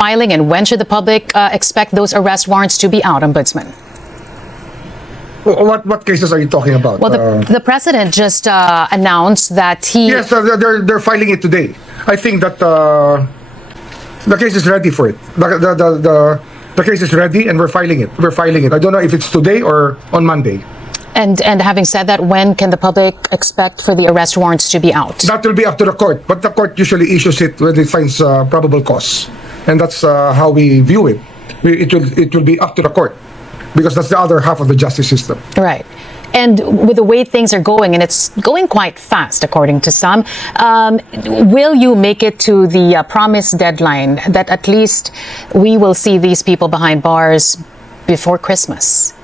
filing, and when should the public expect those arrest warrants to be out, Ombudsman? What cases are you talking about? Well, the president just announced that he... Yes, they're filing it today. I think that the case is ready for it. The case is ready, and we're filing it. I don't know if it's today or on Monday. And having said that, when can the public expect for the arrest warrants to be out? That will be up to the court, but the court usually issues it when it finds probable cause, and that's how we view it. It will be up to the court, because that's the other half of the justice system. Right. And with the way things are going, and it's going quite fast, according to some, will you make it to the promised deadline that at least we will see these people behind bars before Christmas?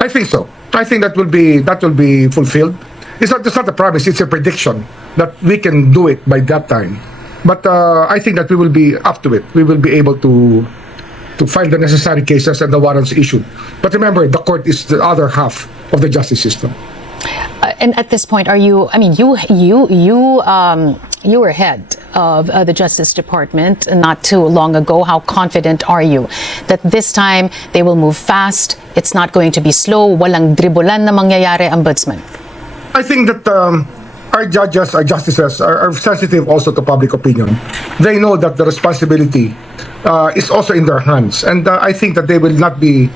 I think so. I think that will be fulfilled. It's not a promise; it's a prediction that we can do it by that time. But I think that we will be up to it. We will be able to file the necessary cases and the warrants issued. But remember, the court is the other half of the justice system. And at this point, are you? I mean, you were head of the Justice Department not too long ago. How confident are you that this time they will move fast? It's not going to be slow. Walang dribulan na mangyayari, Ombudsman. I think that our judges, our justices are sensitive also to public opinion. They know that the responsibility is also in their hands, and I think that they will not be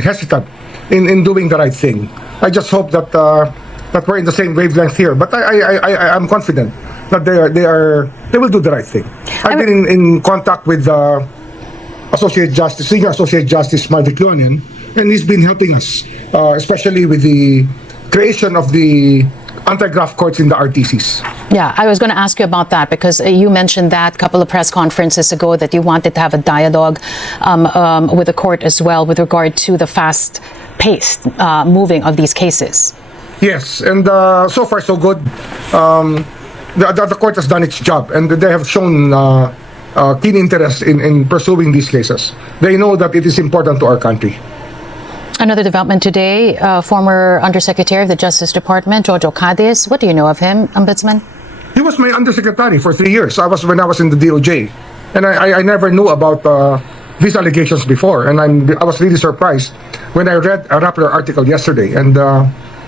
hesitant in doing the right thing. I just hope that we're in the same wavelength here. But I'm confident that they will do the right thing. I've been in contact with Senior Associate Justice Makukulong, and he's been helping us, especially with the creation of the anti-graft courts in the RTCs. Yeah, I was going to ask you about that, because you mentioned that a couple of press conferences ago that you wanted to have a dialogue with the court as well with regard to the fast-paced moving of these cases. Yes, and so far so good. The court has done its job, and they have shown keen interest in pursuing these cases. They know that it is important to our country. Another development today, former Undersecretary of the Justice Department, Jojo Kadis. What do you know of him, Ombudsman? He was my undersecretary for 3 years. When I was in the DOJ, and I never knew about these allegations before, and I was really surprised when I read a Rappler article yesterday, and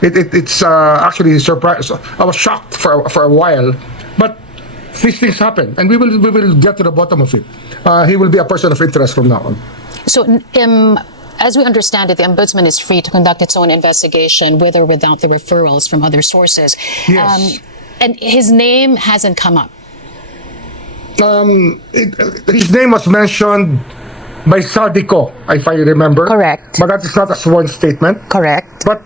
it's actually surprised. I was shocked for a while, but these things happen, and we will get to the bottom of it. He will be a person of interest from now on. So, as we understand it, the Ombudsman is free to conduct its own investigation with or without the referrals from other sources. Yes. And his name hasn't come up. His name was mentioned by Sadico, if I remember. Correct. But that is not a sworn statement. Correct. But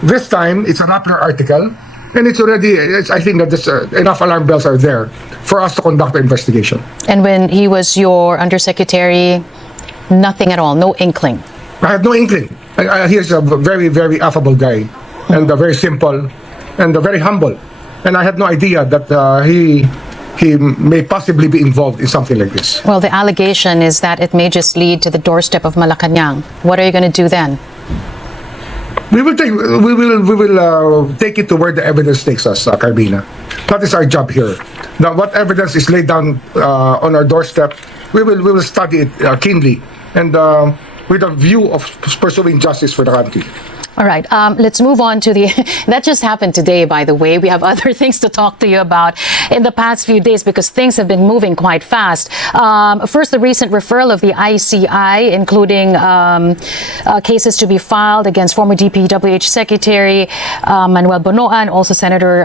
this time, it's a Rappler article, and it's already, I think that enough alarm bells are there for us to conduct the investigation. And when he was your undersecretary, nothing at all, no inkling? I had no inkling. He's a very, very affable guy, and very simple, and very humble. And I had no idea that he may possibly be involved in something like this. Well, the allegation is that it may just lead to the doorstep of Malacanang. What are you going to do then? We will take it to where the evidence takes us, Carmina. That is our job here. Now, what evidence is laid down on our doorstep, we will study it keenly, and with a view of pursuing justice for the country. All right, let's move on to that just happened today, by the way. We have other things to talk to you about in the past few days because things have been moving quite fast. First, the recent referral of the ICI, including cases to be filed against former DPWH Secretary Manuel Bonoan, also Senator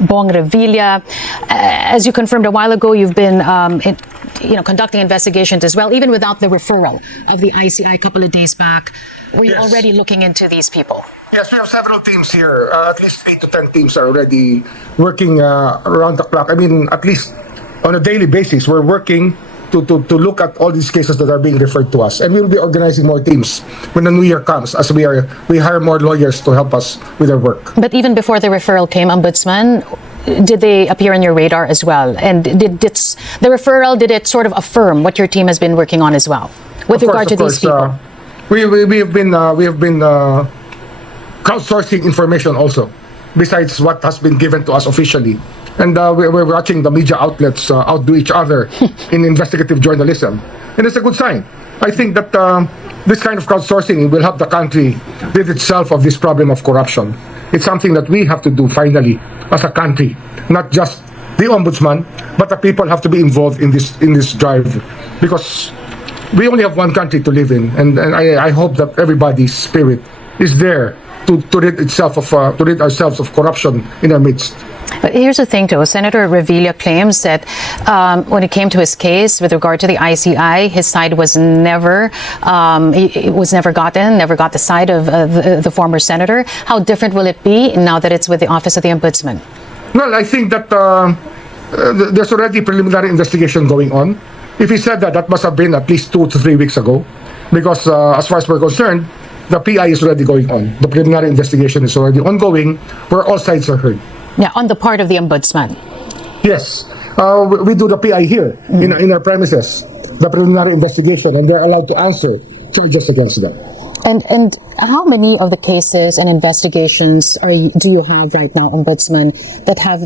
Bong Revilla. As you confirmed a while ago, you've been conducting investigations as well, even without the referral of the ICI a couple of days back. Were you already looking into these people? Yes, we have several teams here. At least 8 to 10 teams are already working around the clock. I mean, at least on a daily basis, we're working to look at all these cases that are being referred to us. And we'll be organizing more teams when the new year comes, as we hire more lawyers to help us with our work. But even before the referral came, Ombudsman, did they appear on your radar as well? And did the referral, did it sort of affirm what your team has been working on as well with regard to these people? We have been crowdsourcing information also, besides what has been given to us officially And we're watching the media outlets outdo each other in investigative journalism. And it's a good sign. I think that this kind of crowdsourcing will help the country rid itself of this problem of corruption. It's something that we have to do finally as a country, not just the ombudsman, but the people have to be involved in this drive, because we only have one country to live in, and I hope that everybody's spirit is there to rid ourselves of corruption in our midst. But here's the thing, though. Senator Remulla claims that when it came to his case with regard to the ICI, his side was never got the side of the former senator. How different will it be now that it's with the Office of the Ombudsman? Well, I think that there's already preliminary investigation going on. If he said that, that must have been at least 2 to 3 weeks ago, because as far as we're concerned, the PI is already going on. The preliminary investigation is already ongoing, where all sides are heard. Yeah, on the part of the ombudsman. Yes, we do the PI here in our premises, the preliminary investigation, and they're allowed to answer charges against them. And how many of the cases and investigations do you have right now, Ombudsman, that have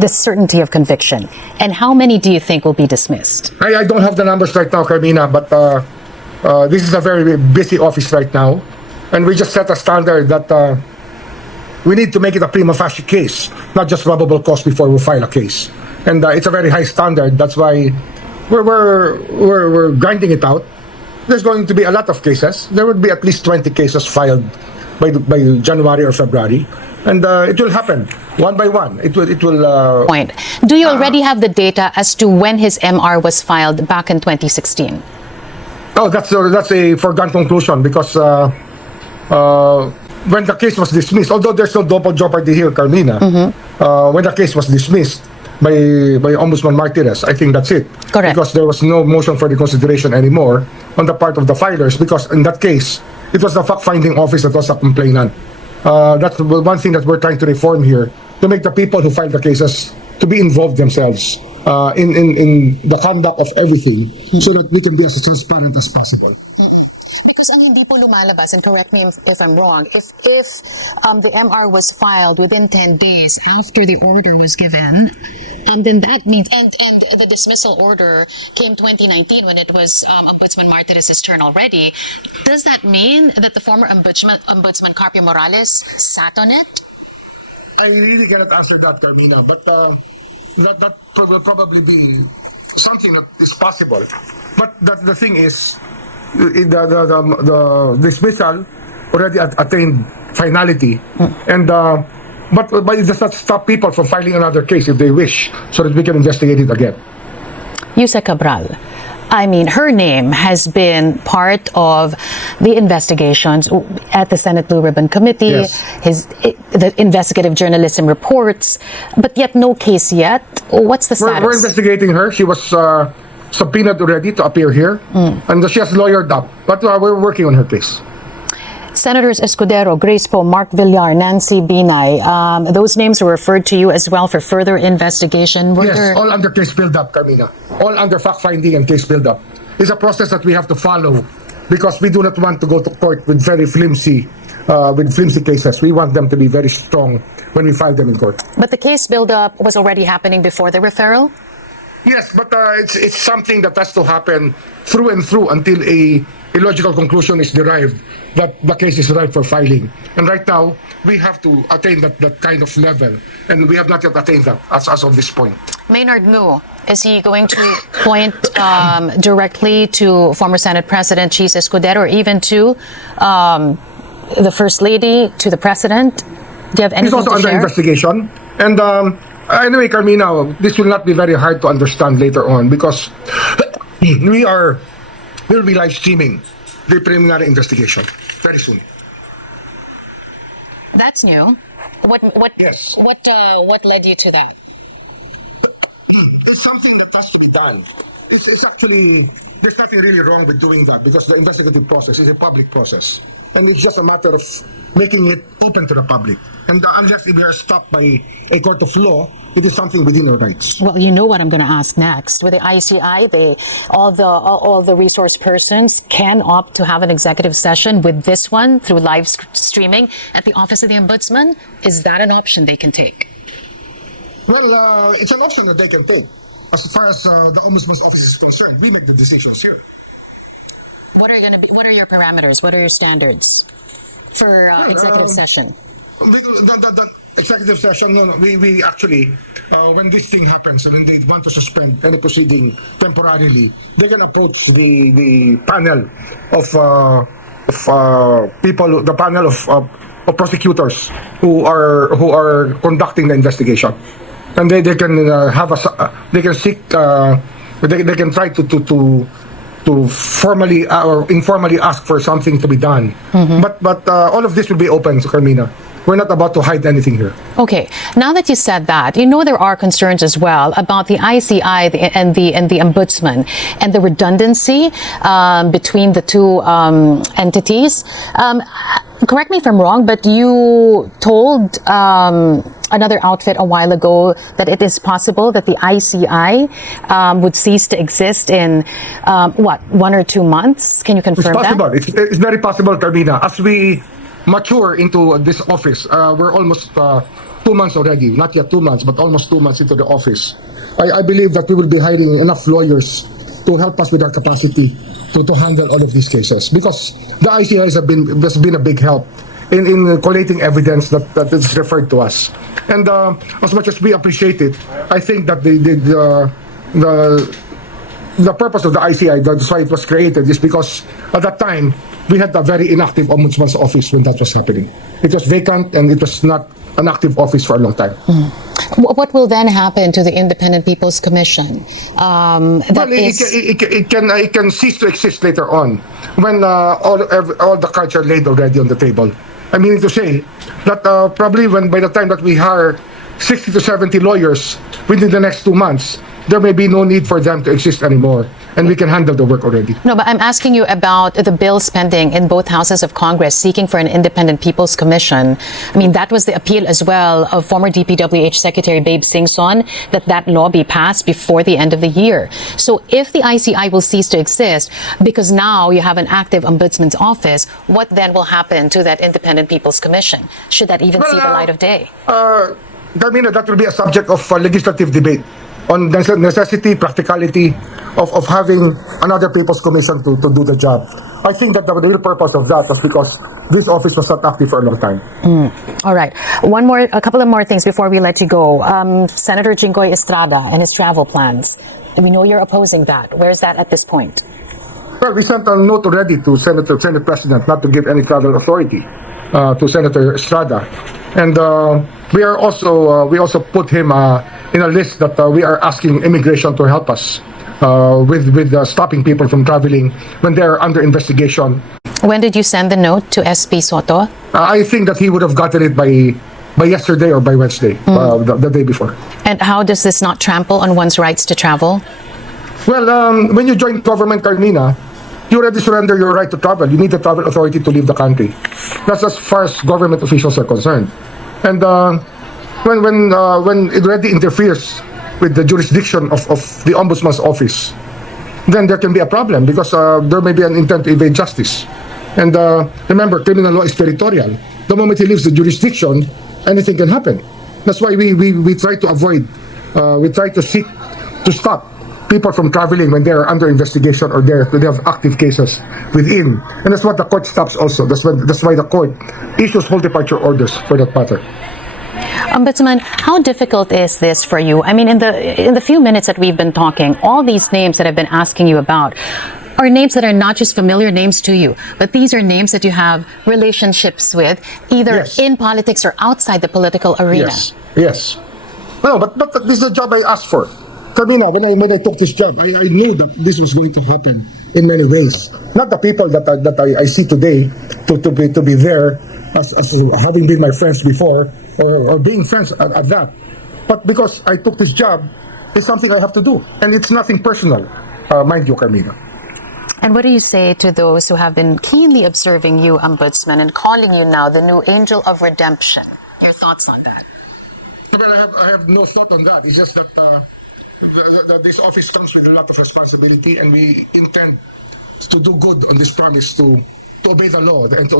the certainty of conviction? And how many do you think will be dismissed? I don't have the numbers right now, Carmina, but this is a very busy office right now, and we just set a standard that we need to make it a prima facie case, not just probable cause before we file a case. And it's a very high standard. That's why we're grinding it out. There's going to be a lot of cases. There would be at least 20 cases filed by January or February, and it will happen one by one. It will. Point. Do you already have the data as to when his MR was filed back in 2016? Oh, that's a foregone conclusion, because when the case was dismissed, although there's no double jeopardy here, Carmina, when the case was dismissed by Ombudsman Martinez, I think that's it. Correct. Because there was no motion for reconsideration anymore on the part of the filers, because in that case, it was the fact-finding office that was a complainant. That's one thing that we're trying to reform here, to make the people who file the cases to be involved themselves in the conduct of everything, so that we can be as transparent as possible. Because ang hindi po lumalabas, and correct me if I'm wrong, if the MR was filed within 10 days after the order was given, then that means, and the dismissal order came 2019 when it was Ombudsman Martinez's turn already, does that mean that the former Ombudsman Carpio Morales sat on it? I really cannot answer that, Carmina, but that will probably be something that is possible. But the thing is, the dismissal already attained finality, and but it does not stop people from filing another case if they wish, so that we can investigate it again. Yusek Cabral, I mean, her name has been part of the investigations at the Senate Blue Ribbon Committee, Yes. the investigative journalism reports, but yet no case yet. What's the status? We're investigating her. She was subpoenaed already to appear here, and she has lawyered up, but we're working on her case. Senators Escudero, Grace Poe, Mark Villar, Nancy Binay, those names were referred to you as well for further investigation. Yes, all under case buildup, Carmina. All under fact-finding and case buildup. It's a process that we have to follow, because we do not want to go to court with very flimsy cases. We want them to be very strong when we file them in court. But the case buildup was already happening before the referral? Yes, but it's something that has to happen through and through until a logical conclusion is derived that the case is ripe for filing. And right now, we have to attain that kind of level, and we have not yet attained that as of this point. Maynard Mu, is he going to point directly to former Senate President Chis Escudero, or even to the First Lady, to the President? Do you have anything He's also to under share? investigation. And anyway, Carmina, this will not be very hard to understand later on, because we'll be live streaming the preliminary investigation very soon. That's new. What led you to that? It's something that has to be done. It's actually, there's nothing really wrong with doing that, because the investigative process is a public process. And it's just a matter of making it open to the public. And unless they are stopped by a court of law, it is something within our rights. Well, you know what I'm going to ask next. With the ICI, all the resource persons can opt to have an executive session. With this one, through live streaming at the Office of the Ombudsman, is that an option they can take? Well, it's an option that they can take. As far as the Ombudsman's office is concerned, we make the decisions here. What are going to be? What are your parameters? What are your standards for executive session? The executive session, we actually, when this thing happens and when they want to suspend any proceeding temporarily, they can approach the panel of people, the panel of prosecutors who are conducting the investigation, and they can have they can seek they can try to formally or informally ask for something to be done. But all of this will be open, so Carmina. We're not about to hide anything here. Okay. Now that you said that, you know there are concerns as well about the ICI and the ombudsman and the redundancy between the two entities. Correct me if I'm wrong, but you told another outfit a while ago that it is possible that the ICI would cease to exist in 1 or 2 months. Can you confirm It's possible. that? It's very possible, Carmina. As we mature into this office, we're almost 2 months already. Not yet 2 months, but almost 2 months into the office. I believe that we will be hiring enough lawyers to help us with our capacity to handle all of these cases, because the ICI has been a big help in collating evidence that is referred to us. And as much as we appreciate it, I think that the purpose of the ICI, that's why it was created, is because at that time we had a very inactive ombudsman's office when that was happening. It was vacant and it was not an active office for a long time. What will then happen to the Independent People's Commission? It can cease to exist later on when all the cards are laid already on the table. I mean to say that probably by the time that we hire 60 to 70 lawyers within the next 2 months, there may be no need for them to exist anymore, and we can handle the work already. No, but I'm asking you about the bills pending in both houses of Congress seeking for an Independent People's Commission. I mean, that was the appeal as well of former DPWH Secretary Babe Singson, that law be passed before the end of the year. So if the ICI will cease to exist because now you have an active ombudsman's office, what then will happen to that Independent People's Commission? Should that even see the light of day? Darmina, that will be a subject of legislative debate on the necessity, practicality of having another People's Commission to do the job. I think that the real purpose of that was because this office was not active for a long time. All right. A couple of more things before we let you go. Senator Jinggoy Estrada and his travel plans. We know you're opposing that. Where's that at this point? Well, we sent a note already to Senate President not to give any travel authority to Senator Estrada, and we also put him in a list that we are asking immigration to help us with stopping people from traveling when they are under investigation. When did you send the note to SP Soto? I think that he would have gotten it by yesterday or by Wednesday, the day before. And how does this not trample on one's rights to travel? Well, when you join government, Carmina, you already surrender your right to travel. You need the travel authority to leave the country. That's as far as government officials are concerned. And when it already interferes with the jurisdiction of the ombudsman's office, then there can be a problem because there may be an intent to evade justice. And remember, criminal law is territorial. The moment he leaves the jurisdiction, anything can happen. That's why we try to avoid, we try to seek to stop people from traveling when they are under investigation or they have active cases within. And that's what the court stops also. That's why the court issues whole departure orders for that matter. Ombudsman, how difficult is this for you? I mean, in the few minutes that we've been talking, all these names that I've been asking you about are names that are not just familiar names to you, but these are names that you have relationships with, either in politics or outside the political arena. Yes. No, but this is a job I asked for. Carmina, when I took this job, I knew that this was going to happen in many ways. Not the people that I see today to be there as having been my friends before or being friends at that, but because I took this job, it's something I have to do, and it's nothing personal, mind you, Carmina. And what do you say to those who have been keenly observing you, Ombudsman, and calling you now the new angel of redemption? Your thoughts on that? Well, I have no thought on that. It's just that this office comes with a lot of responsibility, and we intend to do good on this promise to obey the law and to